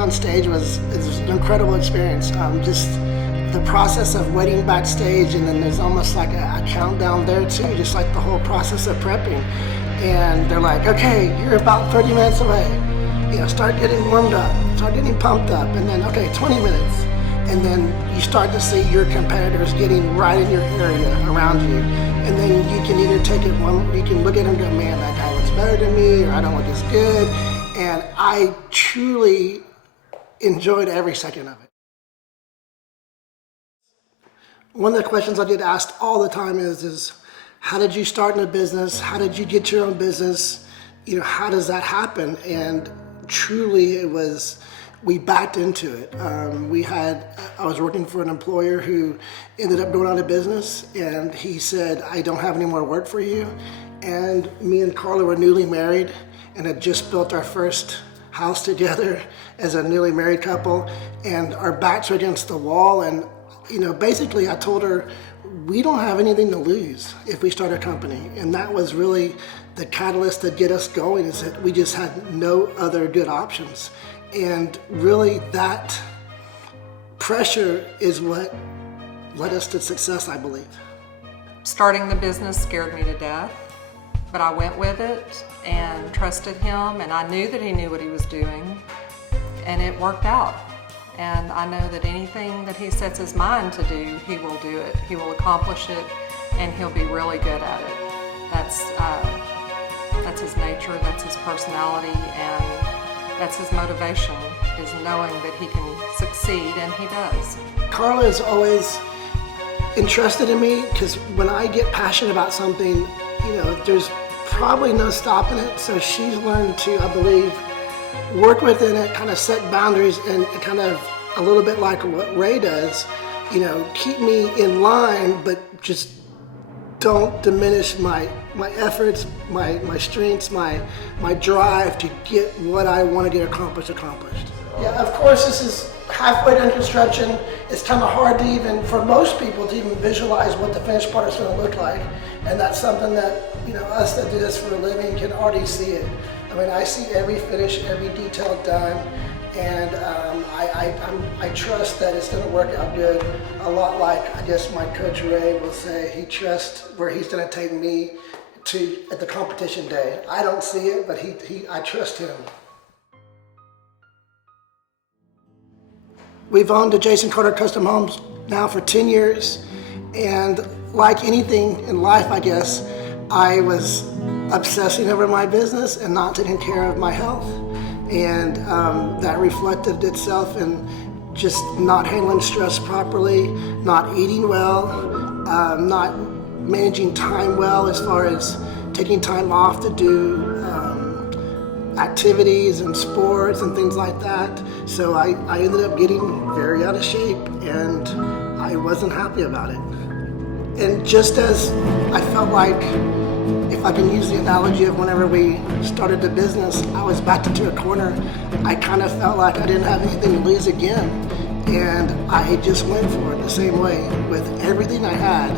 on stage was an incredible experience. Just the process of waiting backstage, and then there's almost like a countdown there too, just like the whole process of prepping. And they're like, okay, you're about 30 minutes away. Start getting warmed up, start getting pumped up, and then, okay, 20 minutes. And then you start to see your competitors getting right in your area around you. And then you can either take it you can look at them and go, man, that guy looks better than me, or I don't look as good. And I truly enjoyed every second of it. One of the questions I get asked all the time is how did you start in a business? How did you get your own business? How does that happen? And truly we backed into it. I was working for an employer who ended up going out of business, and he said, I don't have any more work for you. And me and Carla were newly married and had just built our first house together as a newly married couple, and our backs were against the wall. And basically I told her, we don't have anything to lose if we start a company. And that was really the catalyst to get us going, is that we just had no other good options. And really that pressure is what led us to success, I believe. Starting the business scared me to death, but I went with it and trusted him, and I knew that he knew what he was doing, and it worked out. And I know that anything that he sets his mind to do, he will do it. He will accomplish it, and he'll be really good at it. That's his nature, that's his personality, and that's his motivation, is knowing that he can succeed, and he does. Carla is always interested in me, because when I get passionate about something, there's probably no stopping it. So she's learned to, I believe, work within it, kind of set boundaries, and kind of a little bit like what Ray does, keep me in line, but just don't diminish my efforts, my strengths, my drive to get what I want to get accomplished. Yeah, of course, this is halfway done construction. It's kind of hard to even, for most people, to even visualize what the finished part is going to look like. And that's something that, us that do this for a living can already see it. I mean, I see every finish, every detail done, and I trust that it's going to work out good. A lot like, I guess, my coach Ray will say, he trusts where he's going to take me to at the competition day. I don't see it, but I trust him. We've owned the Jason Carter Custom Homes now for 10 years, and like anything in life, I guess, I was obsessing over my business and not taking care of my health. And that reflected itself in just not handling stress properly, not eating well, not managing time well as far as taking time off to do activities and sports and things like that. So I ended up getting very out of shape, and I wasn't happy about it. And just as I felt like, if I can use the analogy of whenever we started the business, I was backed into a corner. I kind of felt like I didn't have anything to lose again. And I just went for it the same way. With everything I had,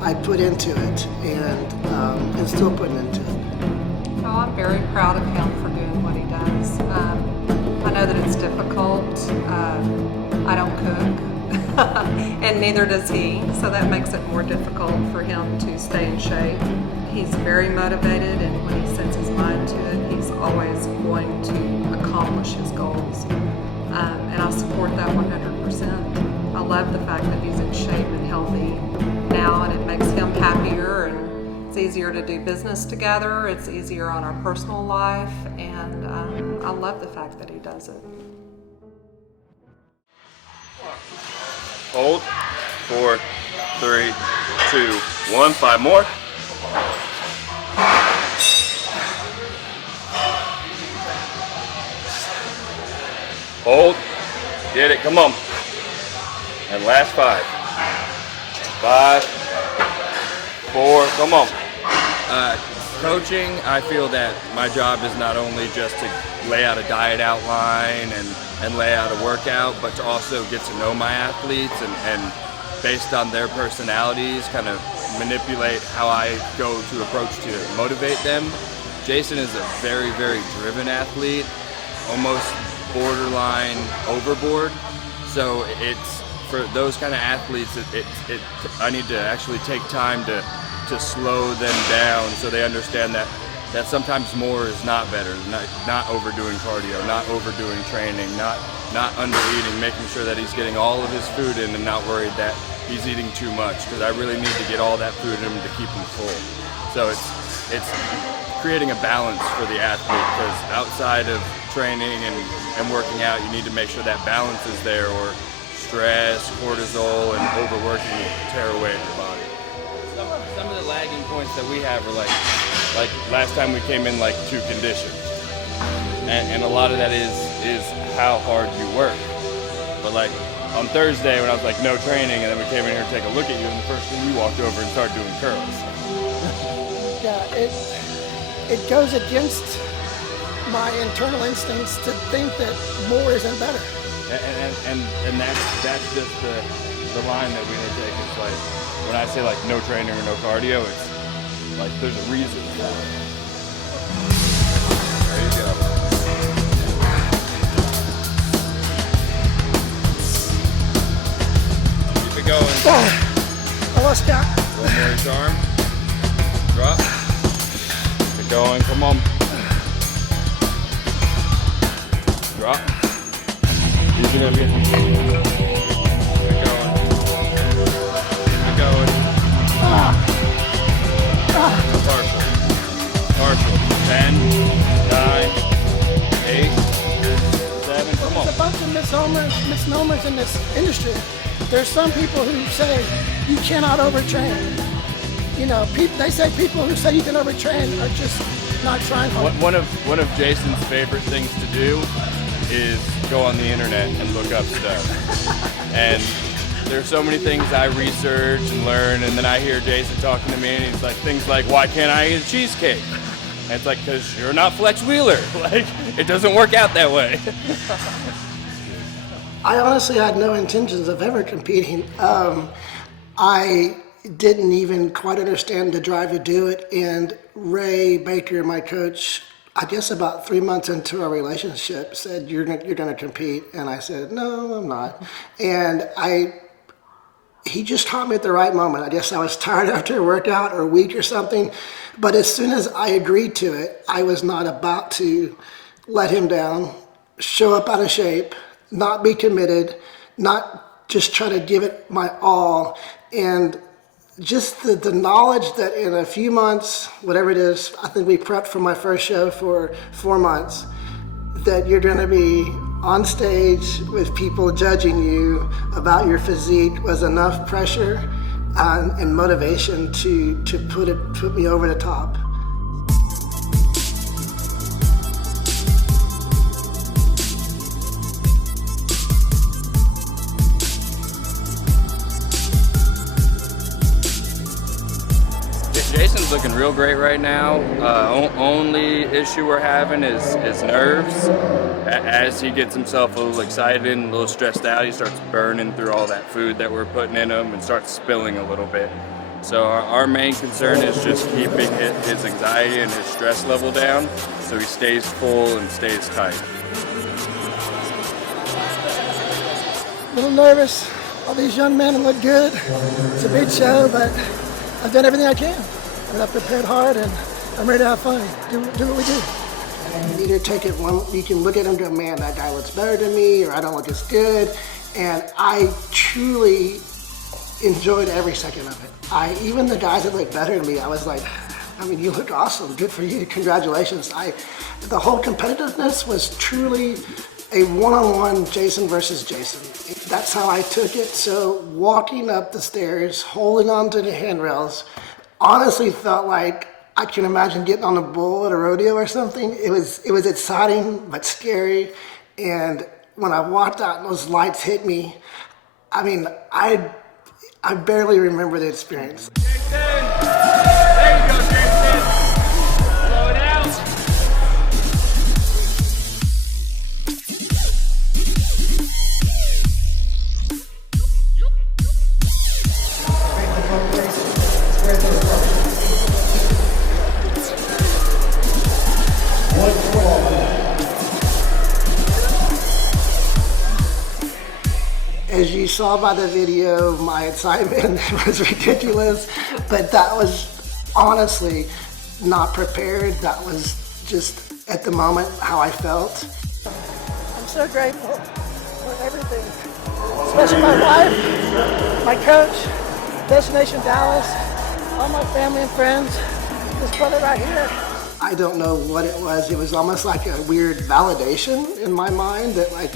I put into it, and still putting into it. Oh, I'm very proud of him for doing what he does. I know that it's difficult. I don't cook. And neither does he, so that makes it more difficult for him to stay in shape. He's very motivated, and when he sets his mind to it, he's always going to accomplish his goals. And I support that 100%. I love the fact that he's in shape and healthy now, and it makes him happier, and it's easier to do business together. It's easier on our personal life, and I love the fact that he does it. Hold. 4, 3, 2, 1. 5 more. Hold. Get it. Come on. And last 5. 5, 4. Come on. Coaching, I feel that my job is not only just to lay out a diet outline and lay out a workout, but to also get to know my athletes and based on their personalities, kind of manipulate how I go to approach to motivate them. Jason is a very, very driven athlete, almost borderline overboard. So it's for those kind of athletes, I need to actually take time to slow them down so they understand that sometimes more is not better, not overdoing cardio, not overdoing training, not under-eating, making sure that he's getting all of his food in and not worried that he's eating too much, because I really need to get all that food in him to keep him full. So it's creating a balance for the athlete, because outside of training and working out, you need to make sure that balance is there, or stress, cortisol, and overworking will tear away at your body. Some of the lagging points that we have are like last time we came in like too conditioned, and a lot of that is how hard you work. But like on Thursday when I was like no training, and then we came in here to take a look at you, and the first thing you walked over and started doing curls. Yeah, it goes against my internal instincts to think that more isn't better. And that's just the line that we need to take. It's like when I say like no training or no cardio, it's like there's a reason for it. There you go. Keep it going. I lost count. One more each arm. Drop. Keep it going. Come on. Drop. Keep it going. Keep it going. Keep it going. Partial. 10, 9, 8, 7. Come on. There's a bunch of misnomers in this industry. There's some people who say you cannot overtrain. You know, they say people who say you can overtrain are just not trying hard. One of Jason's favorite things to do is go on the internet and look up stuff. And there's so many things I research and learn, and then I hear Jason talking to me, and he's like, things like, why can't I eat a cheesecake? And it's like, because you're not Flex Wheeler. Like, it doesn't work out that way. I honestly had no intentions of ever competing. I didn't even quite understand the drive to do it, and Ray Baker, my coach, I guess about 3 months into our relationship, said, you're gonna compete, and I said, no, I'm not. And he just taught me at the right moment. I guess I was tired after a workout or a week or something, but as soon as I agreed to it, I was not about to let him down, show up out of shape, not be committed, not just try to give it my all, and just the knowledge that in a few months, whatever it is, I think we prepped for my first show for 4 months, that you're going to be on stage with people judging you about your physique was enough pressure and motivation to put me over the top. Jason's looking real great right now. Only issue we're having is nerves. As he gets himself a little excited and a little stressed out, he starts burning through all that food that we're putting in him and starts spilling a little bit. So our main concern is just keeping his anxiety and his stress level down so he stays full and stays tight. A little nervous. All these young men look good. It's a big show, but I've done everything I can. And I've prepared hard, and I'm ready to have fun. Do what we do. And either take it one, you can look at him and go, man, that guy looks better than me, or I don't look as good. And I truly enjoyed every second of it. Even the guys that looked better than me, I was like, I mean, you look awesome. Good for you. Congratulations. The whole competitiveness was truly a one-on-one Jason versus Jason. That's how I took it. So walking up the stairs, holding onto the handrails, honestly felt like I can imagine getting on a bull at a rodeo or something. It was exciting but scary. And when I walked out and those lights hit me, I mean, I barely remember the experience. Jason! There you go, Jason! Blow it out! saw by the video my excitement was ridiculous, but that was honestly not prepared. That was just at the moment how I felt. I'm so grateful for everything, especially my wife, my coach, Destination Dallas, all my family and friends, this brother right here. I don't know what it was. It was almost like a weird validation in my mind that like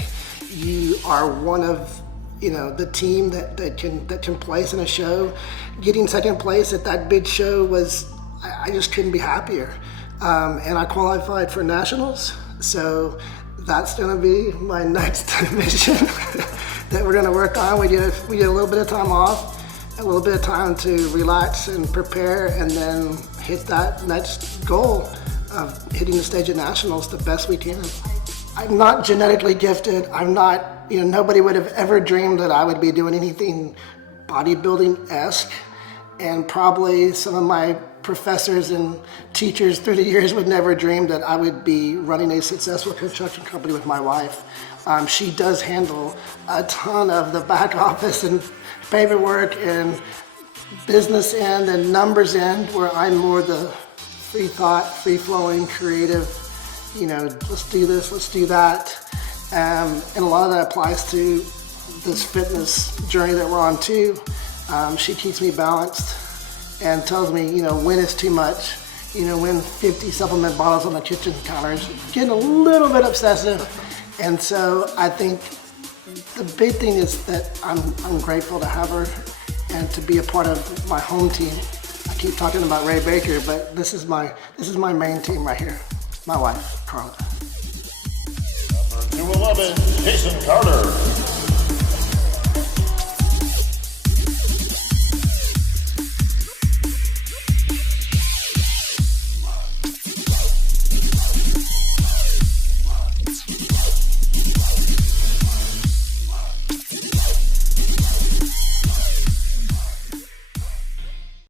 you are one of, you know, the team that can place in a show. Getting second place at that big show was, I just couldn't be happier. And I qualified for nationals, so that's gonna be my next mission that we're gonna work on. We get a little bit of time off, a little bit of time to relax and prepare, and then hit that next goal of hitting the stage at nationals the best we can. I'm not genetically gifted. I'm not, you know, nobody would have ever dreamed that I would be doing anything bodybuilding-esque, and probably some of my professors and teachers through the years would never dream that I would be running a successful construction company with my wife. She does handle a ton of the back office and paperwork and business end and numbers end, where I'm more the free thought, free flowing, creative, you know, let's do this, let's do that. And a lot of that applies to this fitness journey that we're on too. She keeps me balanced and tells me, you know, when it's too much, you know, when 50 supplement bottles on the kitchen counter is getting a little bit obsessive. And so I think the big thing is that I'm grateful to have her and to be a part of my home team. I keep talking about Ray Baker, but this is my main team right here. My wife, Carla. Number 211, Jason Carter.